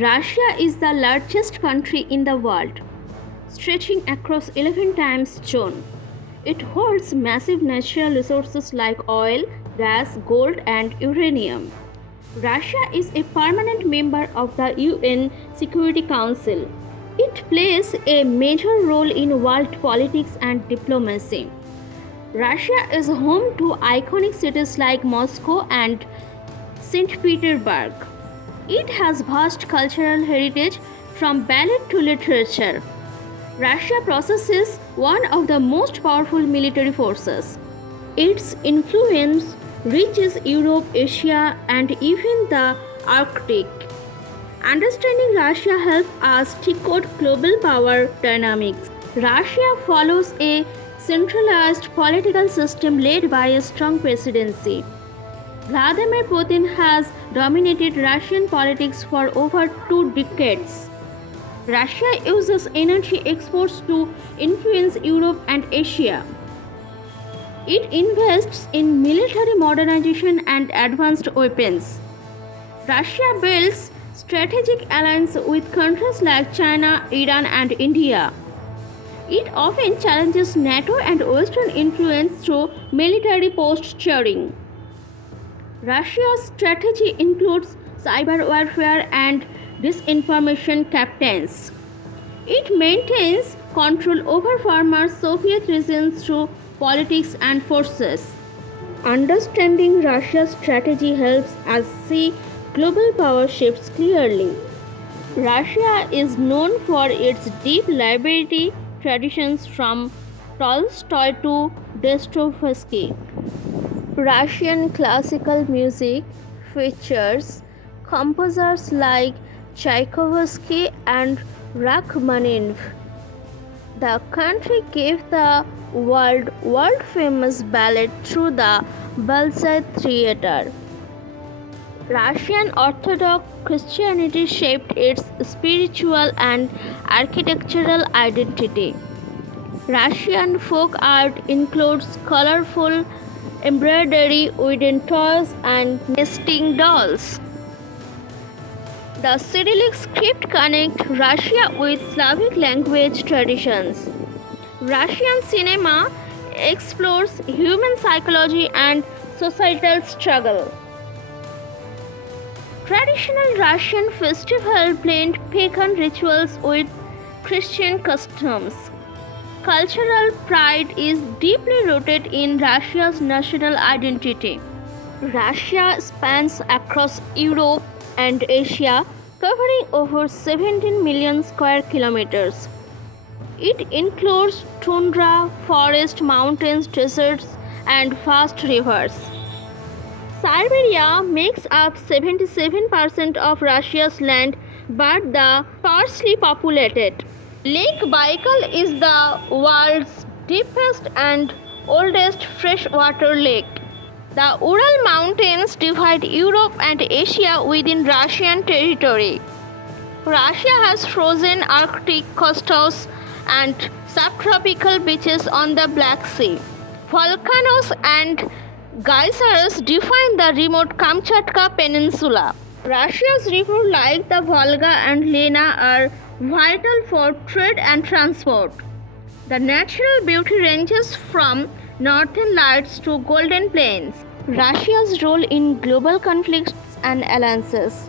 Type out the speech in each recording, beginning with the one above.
Russia is the largest country in the world, stretching across 11 time zone. It holds massive natural resources like oil, gas, gold, and uranium. Russia is a permanent member of the UN Security Council. It plays a major role in world politics and diplomacy. Russia is home to iconic cities like Moscow and St. Petersburg. It has vast cultural heritage from ballet to literature. Russia possesses one of the most powerful military forces. Its influence reaches Europe, Asia, and even the Arctic. Understanding Russia helps us decode global power dynamics. Russia follows a centralized political system led by a strong presidency. Vladimir Putin has dominated Russian politics for over 2 decades. Russia uses energy exports to influence Europe and Asia. It invests in military modernization and advanced weapons. Russia builds strategic alliances with countries like China, Iran, and India. It often challenges NATO and Western influence through military posturing. Russia's strategy includes cyber warfare and disinformation campaigns. It maintains control over former Soviet regions through politics and forces. Understanding Russia's strategy helps us see global power shifts clearly. Russia is known for its deep library traditions from Tolstoy to Dostoevsky. Russian classical music features composers like Tchaikovsky and Rachmaninoff. The country gave the world famous ballet through the Bolshoi Theatre. Russian Orthodox Christianity shaped its spiritual and architectural identity. Russian folk art includes colorful embroidery, wooden toys, and nesting dolls. The Cyrillic script connects Russia with Slavic language traditions. Russian cinema explores human psychology and societal struggle. Traditional Russian festivals blend pagan rituals with Christian customs. Cultural pride is deeply rooted in Russia's national identity. Russia spans across Europe and Asia, covering over 17 million square kilometers. It includes tundra, forest, mountains, deserts, and vast rivers. Siberia makes up 77% of Russia's land, but the sparsely populated. Lake Baikal is the world's deepest and oldest freshwater lake. The Ural Mountains divide Europe and Asia within Russian territory. Russia has frozen Arctic coastal and subtropical beaches on the Black Sea. Volcanoes and geysers define the remote Kamchatka Peninsula. Russia's rivers like the Volga and Lena are vital for trade and transport. The natural beauty ranges from northern lights to golden plains. Russia's role in global conflicts and alliances.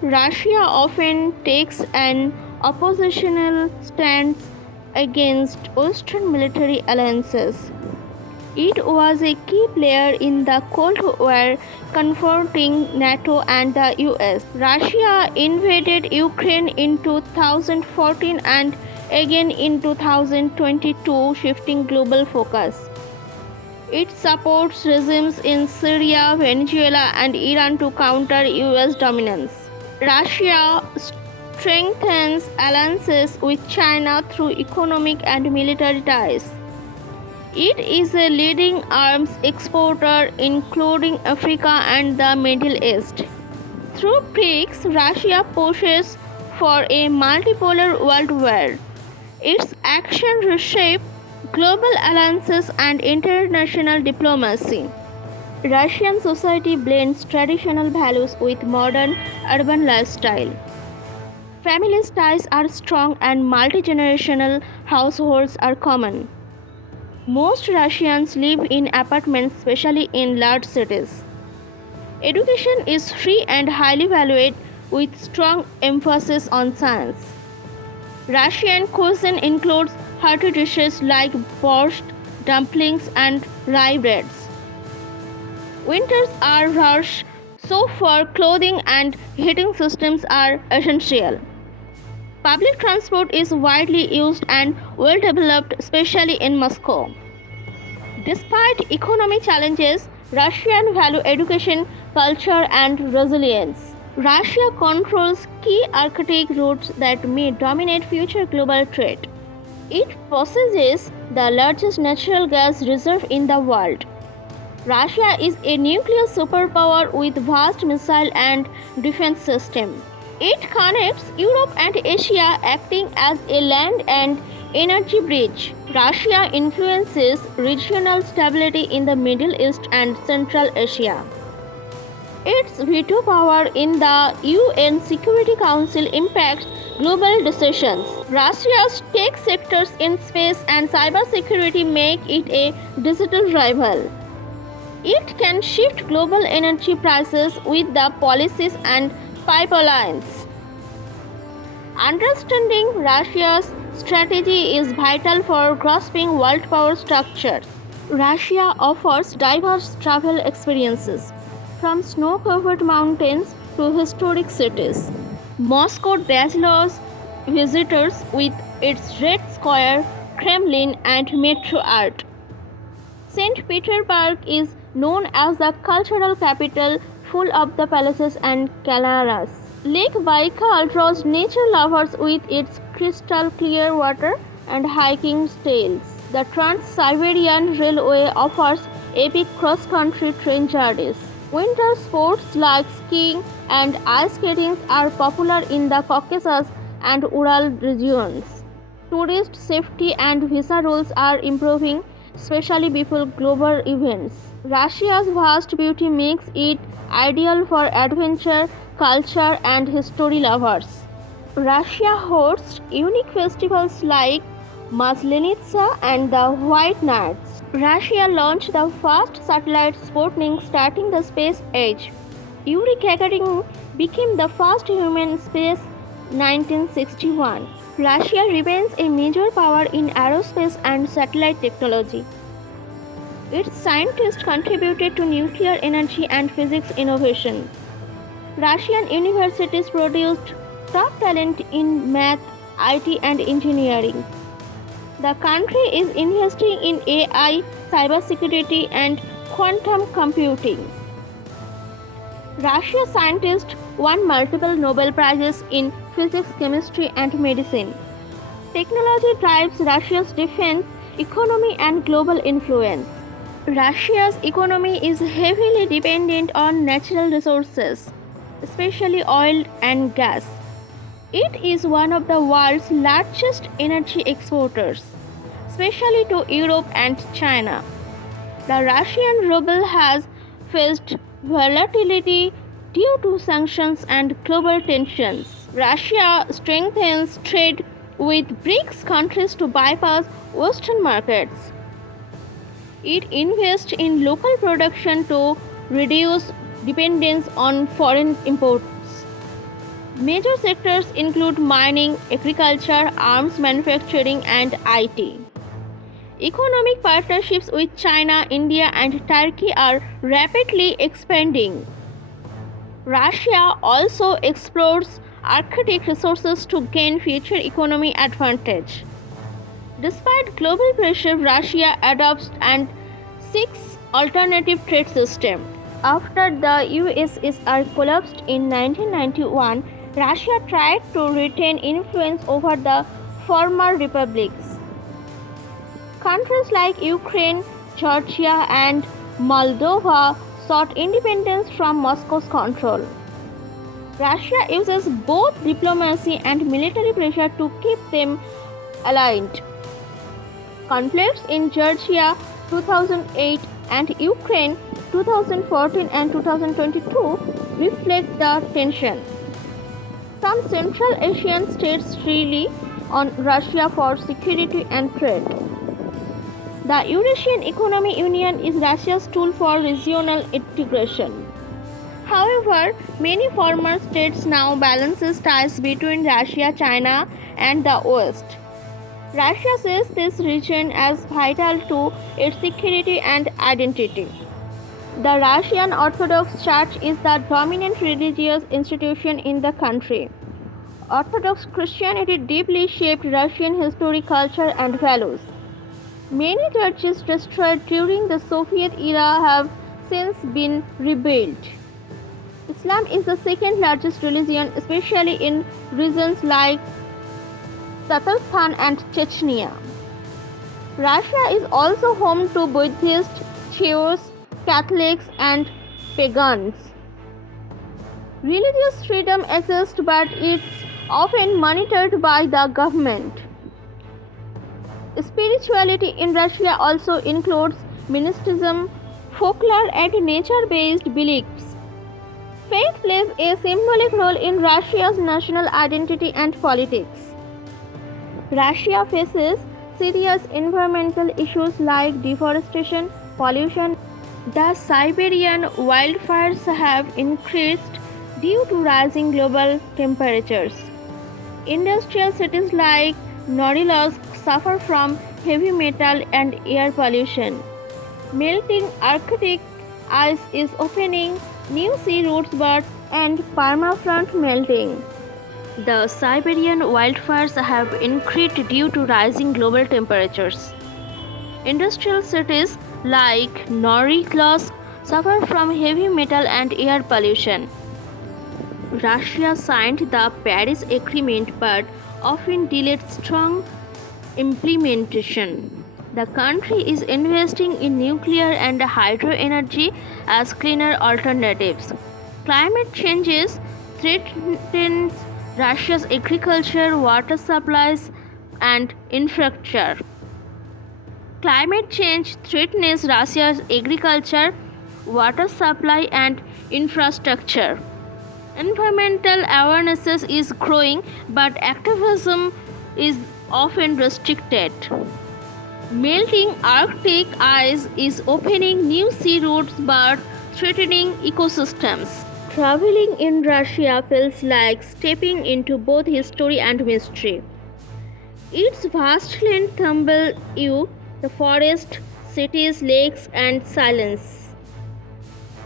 Russia often takes an oppositional stance against Western military alliances. It was a key player in the Cold War, confronting NATO and the US. Russia invaded Ukraine in 2014 and again in 2022, shifting global focus. It supports regimes in Syria, Venezuela, and Iran to counter US dominance. Russia strengthens alliances with China through economic and military ties. It is a leading arms exporter, including Africa and the Middle East. Through BRICS, Russia pushes for a multipolar world where its actions reshape global alliances and international diplomacy. Russian society blends traditional values with modern urban lifestyle. Family ties are strong and multi-generational households are common. Most Russians live in apartments, especially in large cities. Education is free and highly valued with strong emphasis on science. Russian cuisine includes hearty dishes like borscht, dumplings, and rye breads. Winters are harsh, so fur clothing and heating systems are essential. Public transport is widely used and well developed, especially in Moscow. Despite economic challenges, Russians value education, culture, and resilience. Russia controls key arctic routes that may dominate future global trade. It possesses the largest natural gas reserve in the world. Russia is a nuclear superpower with vast missile and defense system. It connects Europe and Asia, acting as a land and energy bridge. Russia influences regional stability in the Middle East and Central Asia. Its veto power in the UN Security Council impacts global decisions. Russia's tech sectors in space and cybersecurity make it a digital rival. It can shift global energy prices with the policies and pipelines. Understanding Russia's strategy is vital for grasping world power structures. Russia offers diverse travel experiences, from snow-covered mountains to historic cities. Moscow dazzles visitors with its Red Square, Kremlin, and metro art. St. Petersburg is known as the cultural capital, full of the palaces and calaras. Lake Baikal draws nature lovers with its crystal clear water and hiking trails. The Trans-Siberian Railway offers epic cross-country train journeys. Winter sports like skiing and ice skating are popular in the Caucasus and Ural regions. Tourist safety and visa rules are improving, especially before global events. Russia's vast beauty makes it ideal for adventure, culture, and history lovers. Russia hosts unique festivals like Maslenitsa and the White Nights. Russia launched the first satellite Sputnik, starting the space age. Yuri Gagarin became the first human space 1961. Russia remains a major power in aerospace and satellite technology. Its scientists contributed to nuclear energy and physics innovation. Russian universities produced top talent in math, IT, and engineering. The country is investing in AI, cybersecurity, and quantum computing. Russian scientists won multiple Nobel Prizes in physics, chemistry, and medicine. Technology drives Russia's defense, economy, and global influence. Russia's economy is heavily dependent on natural resources, especially oil and gas. It is one of the world's largest energy exporters, especially to Europe and China. The Russian ruble has faced volatility due to sanctions and global tensions. Russia strengthens trade with BRICS countries to bypass Western markets. It invests in local production to reduce dependence on foreign imports. Major sectors include mining, agriculture, arms manufacturing, and IT. Economic partnerships with China, India, and Turkey are rapidly expanding. Russia also explores Arctic resources to gain future economic advantage. Despite global pressure, Russia adopts and seeks alternative trade system. After the USSR collapsed in 1991, Russia tried to retain influence over the former republics. Countries like Ukraine, Georgia, and Moldova sought independence from Moscow's control. Russia uses both diplomacy and military pressure to keep them aligned. Conflicts in Georgia 2008 and Ukraine 2014 and 2022 reflect the tension. Some Central Asian states rely on Russia for security and trade. The Eurasian Economic Union is Russia's tool for regional integration. However, many former states now balances ties between Russia, China, and the West. Russia sees this region as vital to its security and identity. The Russian Orthodox Church is the dominant religious institution in the country. Orthodox Christianity deeply shaped Russian history, culture, and values. Many churches destroyed during the Soviet era have since been rebuilt. Islam is the second largest religion, especially in regions like Tatarstan and Chechnya. Russia is also home to Buddhists, Jews, Catholics, and pagans. Religious freedom exists, but it's often monitored by the government. Spirituality in Russia also includes mysticism, folklore, and nature-based beliefs. Faith plays a symbolic role in Russia's national identity and politics. Russia faces serious environmental issues like deforestation, pollution. The Siberian wildfires have increased due to rising global temperatures. Industrial cities like Norilsk suffer from heavy metal and air pollution. Melting Arctic ice is opening new sea routes and permafrost melting. The Siberian wildfires have increased due to rising global temperatures. Industrial cities like Norilsk suffer from heavy metal and air pollution. Russia signed the Paris Agreement but often delayed strong implementation. The country is investing in nuclear and hydro energy as cleaner alternatives. Climate changes threaten Russia's agriculture, water supplies, and infrastructure. Climate change threatens Russia's agriculture, water supply, and infrastructure. Environmental awareness is growing, but activism is often restricted. Melting Arctic ice is opening new sea routes but threatening ecosystems. Traveling in Russia feels like stepping into both history and mystery. Its vast land tumbles you the forest, cities, lakes, and silence.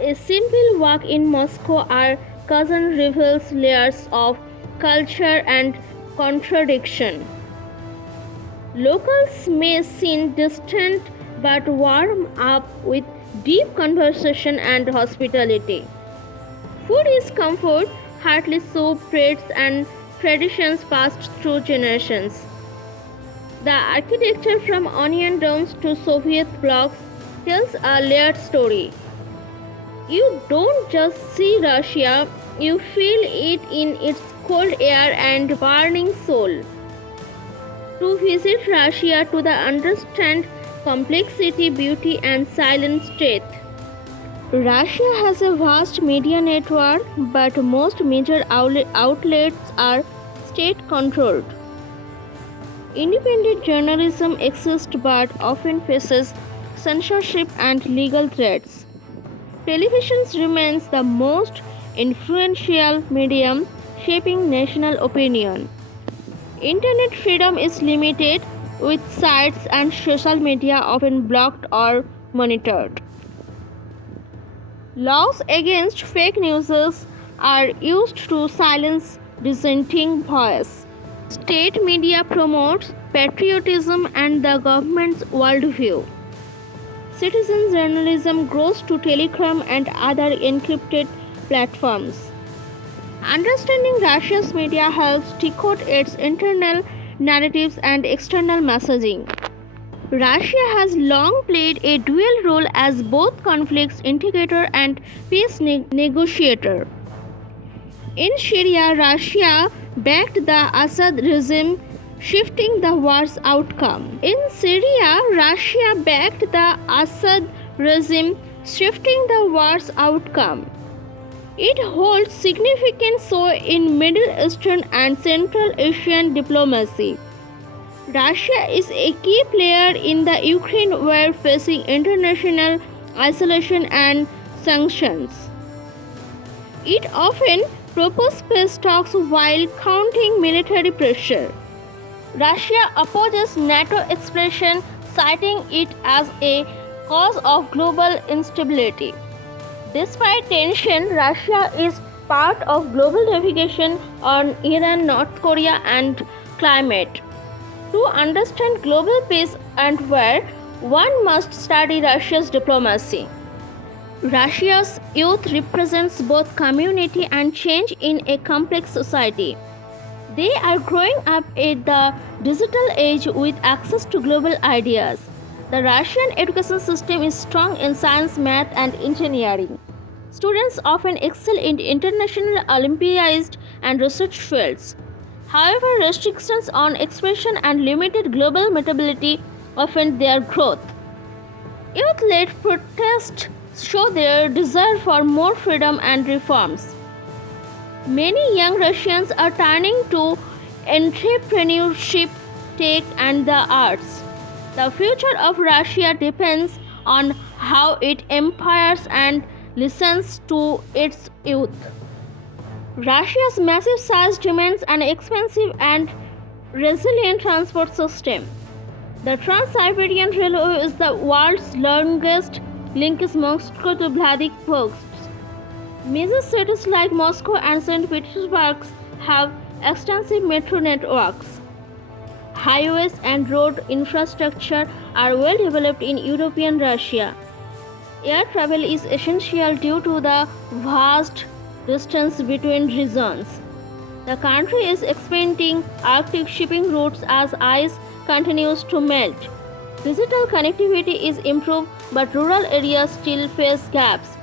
A simple walk in Moscow or Kazan reveals layers of culture and contradiction. Locals may seem distant but warm up with deep conversation and hospitality. Food is comfort, hearty soup, breads, and traditions passed through generations. The architecture from onion domes to Soviet blocks tells a layered story. You don't just see Russia, you feel it in its cold air and burning soul. To visit Russia to understand complexity, beauty, and silent strength. Russia has a vast media network, but most major outlets are state-controlled. Independent journalism exists but often faces censorship and legal threats. Television remains the most influential medium shaping national opinion. Internet freedom is limited, with sites and social media often blocked or monitored. Laws against fake news are used to silence dissenting voice. State media promotes patriotism and the government's worldview. Citizen journalism grows to Telegram and other encrypted platforms. Understanding Russia's media helps decode its internal narratives and external messaging. Russia has long played a dual role as both conflict instigator and peace negotiator. In Syria, Russia backed the Assad regime, shifting the war's outcome. In Syria, Russia backed the Assad regime, shifting the war's outcome. It holds significance so in Middle Eastern and Central Asian diplomacy. Russia is a key player in the Ukraine war, facing international isolation and sanctions. It often proposes peace talks while counting military pressure. Russia opposes NATO expansion, citing it as a cause of global instability. Despite tension, Russia is part of global navigation on Iran, North Korea, and climate. To understand global peace and war, one must study Russia's diplomacy. Russia's youth represents both community and change in a complex society. They are growing up in the digital age with access to global ideas. The Russian education system is strong in science, math, and engineering. Students often excel in international Olympiads and research fields. However, restrictions on expression and limited global mobility offend their growth. Youth-led protests show their desire for more freedom and reforms. Many young Russians are turning to entrepreneurship, tech, and the arts. The future of Russia depends on how it empowers and listens to its youth. Russia's massive size demands an expensive and resilient transport system. The Trans-Siberian Railway is the world's longest link Moscow to Vladivostok. Major cities like Moscow and St. Petersburg have extensive metro networks. Highways and road infrastructure are well developed in European Russia. Air travel is essential due to the vast distance between regions. The country is expanding Arctic shipping routes as ice continues to melt. Digital connectivity is improved, but rural areas still face gaps.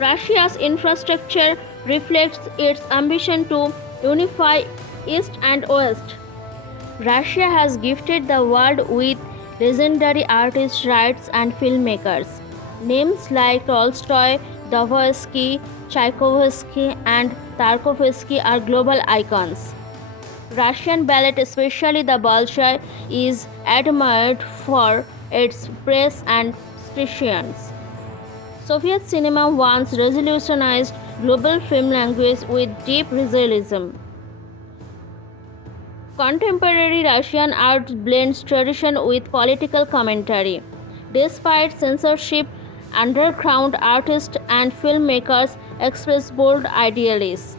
Russia's infrastructure reflects its ambition to unify East and West. Russia has gifted the world with legendary artists, writers, and filmmakers. Names like Tolstoy, Dostoevsky, Tchaikovsky, and Tarkovsky are global icons. Russian ballet, especially the Bolshoi, is admired for its press and stations. Soviet cinema once revolutionized global film language with deep realism. Contemporary Russian art blends tradition with political commentary. Despite censorship, underground artists and filmmakers express bold ideals.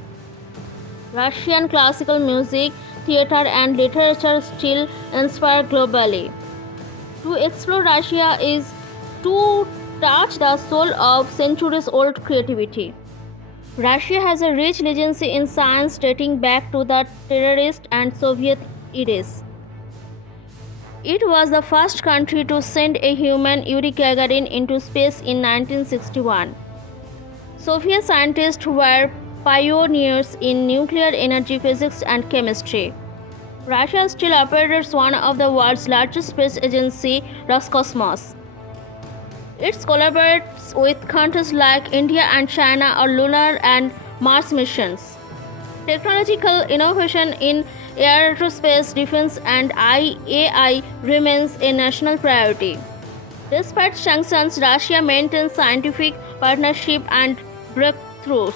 Russian classical music, theater, and literature still inspire globally. To explore Russia is to touch the soul of centuries-old creativity. Russia has a rich legacy in science dating back to the terrorist and Soviet eras. It was the first country to send a human Yuri Gagarin into space in 1961. Soviet scientists were pioneers in nuclear energy, physics, and chemistry. Russia still operates one of the world's largest space agency, Roscosmos. It collaborates with countries like India and China on lunar and Mars missions. Technological innovation in aerospace, defense, and AI remains a national priority. Despite sanctions, Russia maintains scientific partnership and breakthroughs.